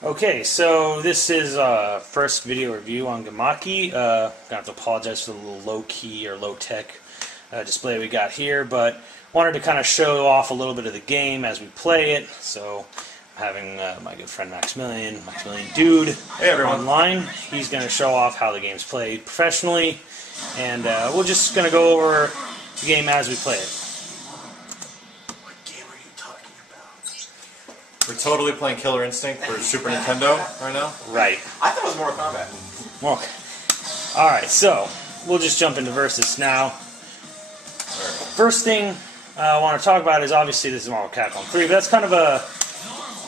Okay, so this is first video review on gemakei. Gonna have to apologize for the little low-key or low-tech display we got here, but wanted to kind of show off a little bit of the game as we play it. So I'm having my good friend Maximillian Dood online. He's going to show off how the game's played professionally, and we're just going to go over the game as we play it. We're totally playing Killer Instinct for Super Nintendo right now? Right. I thought it was Mortal Kombat. Okay. Alright, so we'll just jump into Versus now. First thing I want to talk about is obviously this is Marvel Capcom 3, but that's kind of a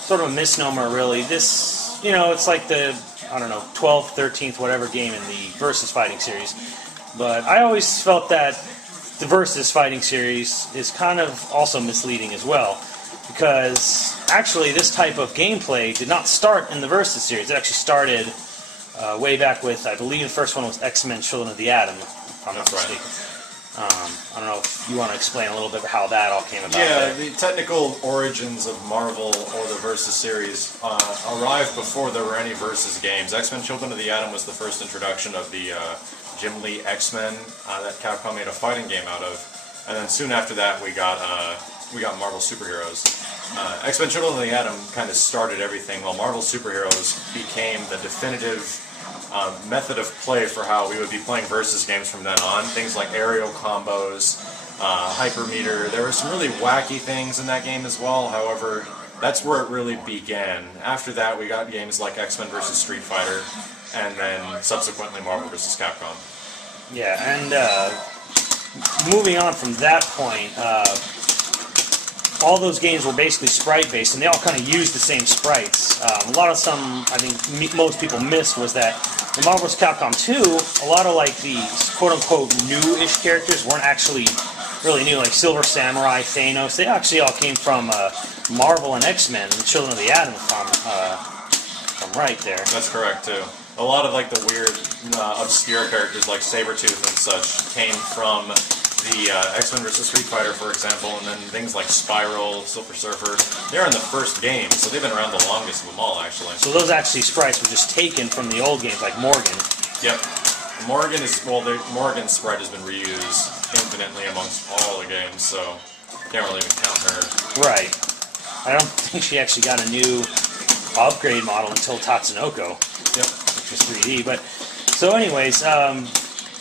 sort of a misnomer, really. This, you know, it's like the, I don't know, 12th, 13th, whatever game in the Versus fighting series. But I always felt that the Versus fighting series is kind of also misleading as well. Because actually this type of gameplay did not start in the Versus series. It actually started way back with, I believe the first one was X-Men Children of the Atom, if I'm not mistaken. I don't know if you want to explain a little bit how that all came about. Yeah, the technical origins of Marvel or the Versus series arrived before there were any Versus games. X-Men Children of the Atom was the first introduction of the Jim Lee X-Men that Capcom made a fighting game out of. And then soon after that we got Marvel Superheroes. X-Men Children of the Atom kind of started everything, while Marvel Superheroes became the definitive method of play for how we would be playing Versus games from then on. Things like aerial combos, hypermeter. There were some really wacky things in that game as well, however, that's where it really began. After that we got games like X-Men vs. Street Fighter, and then subsequently Marvel vs. Capcom. Yeah, and moving on from that point, all those games were basically sprite-based, and they all kind of used the same sprites. A lot of I think most people missed was that in Marvel vs. Capcom 2, a lot of like the quote-unquote new-ish characters weren't actually really new, like Silver Samurai, Thanos. They actually all came from Marvel and X-Men, and Children of the Atom, if I'm right there. That's correct, too. A lot of like the weird, obscure characters like Sabretooth and such came from the X-Men vs. Street Fighter, for example, and then things like Spiral, Silver Surfer. They're in the first game, so they've been around the longest of them all, actually. So those actually sprites were just taken from the old games, like Morgan. Yep. Morgan's sprite has been reused infinitely amongst all the games, so can't really even count her. Right. I don't think she actually got a new upgrade model until Tatsunoko. Yep. Which was 3D, but so anyways,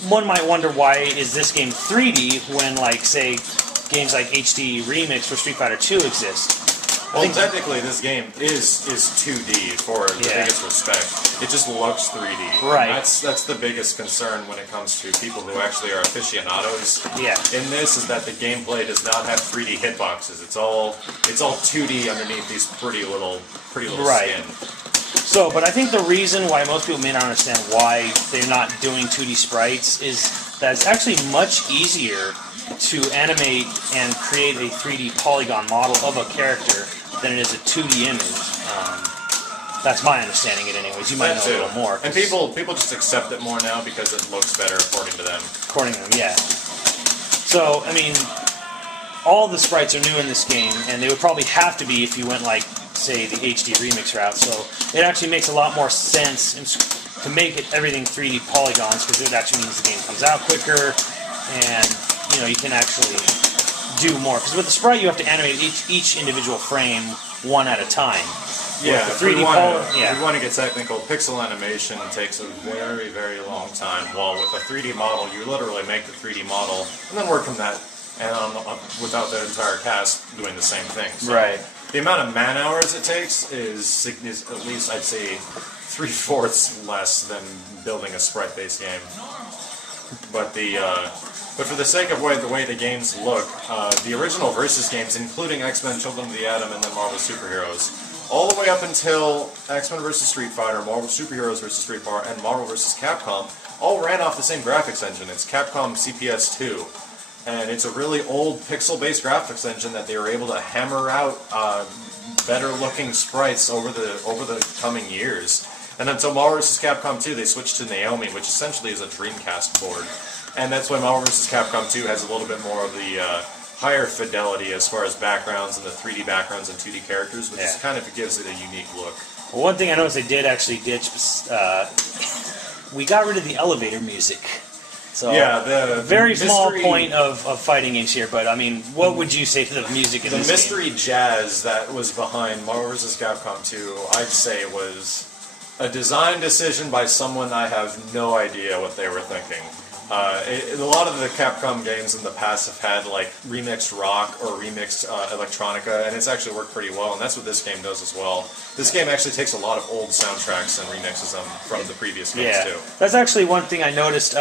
one might wonder why is this game 3D when, like, say, games like HD Remix for Street Fighter 2 exist? Well, technically, this game is 2D for the biggest respect. It just looks 3D. Right. And that's the biggest concern when it comes to people who actually are aficionados. Yeah. In this is that the gameplay does not have 3D hitboxes. It's all 2D underneath these pretty little skin. So, but I think the reason why most people may not understand why they're not doing 2D sprites is that it's actually much easier to animate and create a 3D polygon model of a character than it is a 2D image. That's my understanding it anyways. You might know a little more. And people just accept it more now because it looks better according to them. According to them, yeah. So, I mean, all the sprites are new in this game, and they would probably have to be if you went like, say, the HD Remix route. So it actually makes a lot more sense to make it everything 3D polygons, because it actually means the game comes out quicker, and you know you can actually do more. Because with the sprite, you have to animate each individual frame one at a time. Yeah, if we want to get technical, pixel animation takes a very, very long time. While with a 3D model, you literally make the 3D model and then work from that, and without the entire cast doing the same thing. So right. The amount of man hours it takes is at least, I'd say, 3/4 less than building a sprite-based game. But for the sake of the way the games look, the original Versus games, including X-Men Children of the Atom and then Marvel Superheroes, all the way up until X-Men vs. Street Fighter, Marvel Superheroes vs. Street Fighter, and Marvel vs. Capcom, all ran off the same graphics engine. It's Capcom CPS2. And it's a really old pixel-based graphics engine that they were able to hammer out better-looking sprites over the coming years. And until Marvel vs. Capcom 2, they switched to Naomi, which essentially is a Dreamcast board. And that's why Marvel vs. Capcom 2 has a little bit more of the higher fidelity as far as backgrounds and the 3D backgrounds and 2D characters, which just kind of gives it a unique look. Well, one thing I noticed they did actually ditch. We got rid of the elevator music. So yeah, the very small mystery, point of fighting games here, but I mean, what would you say to the music in this game? The mystery jazz that was behind Marvel vs. Capcom 2, I'd say was a design decision by someone I have no idea what they were thinking. A lot of the Capcom games in the past have had like remixed rock or remixed electronica, and it's actually worked pretty well, and that's what this game does as well. This game actually takes a lot of old soundtracks and remixes them from the previous games too. That's actually one thing I noticed.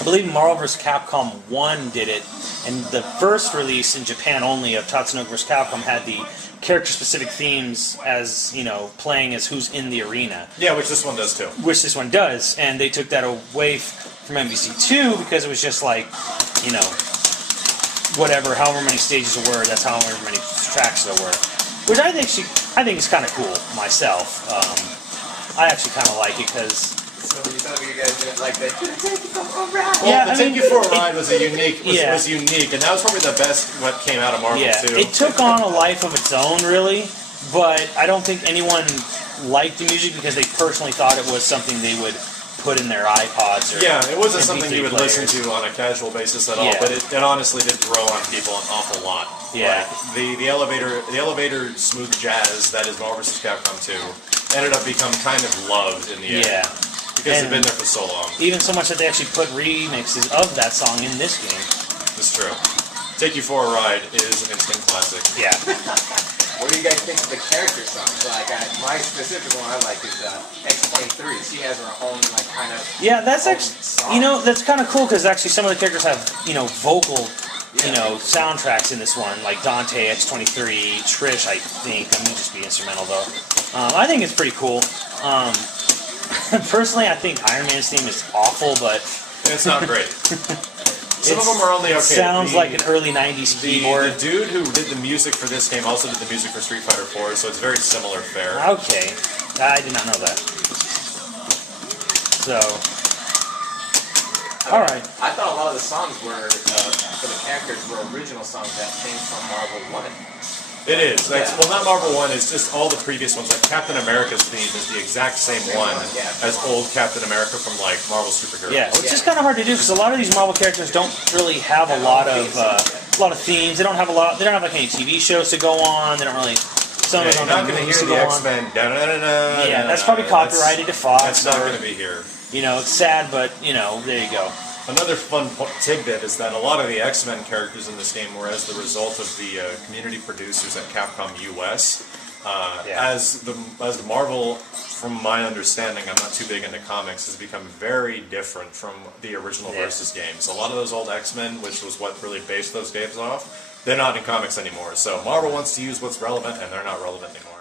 I believe Marvel vs. Capcom 1 did it, and the first release in Japan only of Tatsunoko vs. Capcom had the character-specific themes as, you know, playing as who's in the arena. Yeah, which this one does too. Which this one does, and they took that away from MVC2 because it was just like, you know, whatever, however many stages there were, that's however many tracks there were. Which I think is kind of cool myself. I actually kind of like it because... So you thought you guys didn't like that? Take you for a ride. Well, Yeah, the Take You for a Ride was unique, and that was probably the best what came out of Marvel too. It took on a life of its own, really, but I don't think anyone liked the music because they personally thought it was something they would put in their iPods. Or yeah, it wasn't something MP3 you would players. listen to on a casual basis at all, but it honestly did grow on people an awful lot. Yeah. Like, the elevator smooth jazz that is Marvel vs. Capcom 2 ended up becoming kind of loved in the end. Yeah. Because they've been there for so long. Even so much that they actually put remixes of that song in this game. It's true. Take You for a Ride is an instant classic. Yeah. What do you guys think of the character songs? Like, my specific one I like is X-23. She has her own, like, kind of... Yeah, that's actually... You know, that's kind of cool because actually some of the characters have, you know, vocal, you know, soundtracks in this one. Like Dante, X-23, Trish, I think. I may just be instrumental, though. I think it's pretty cool. Personally, I think Iron Man's theme is awful, but... It's not great. Some of them are only okay. Sounds like an early 90s keyboard. The dude who did the music for this game also did the music for Street Fighter 4, so it's very similar fare. Okay. I did not know that. So... Alright. I thought a lot of the songs were, for the characters, were original songs that came from Marvel 1. It is. Like, well, not Marvel 1, it's just all the previous ones. Like, Captain America's theme is the exact same one as old Captain America from, like, Marvel superheroes. Yeah, which is kind of hard to do because a lot of these Marvel characters don't really have a lot of themes. They don't have They don't have like any TV shows to go on. They don't really. Some of them you're don't not have going to movies hear to the go on. X-Men. Yeah, that's probably copyrighted to Fox. That's not going to be here. You know, it's sad, but you know, there you go. Another fun tidbit is that a lot of the X-Men characters in this game were as the result of the community producers at Capcom US. As Marvel, from my understanding, I'm not too big into comics, has become very different from the original Versus games. A lot of those old X-Men, which was what really based those games off, they're not in comics anymore. So Marvel wants to use what's relevant, and they're not relevant anymore.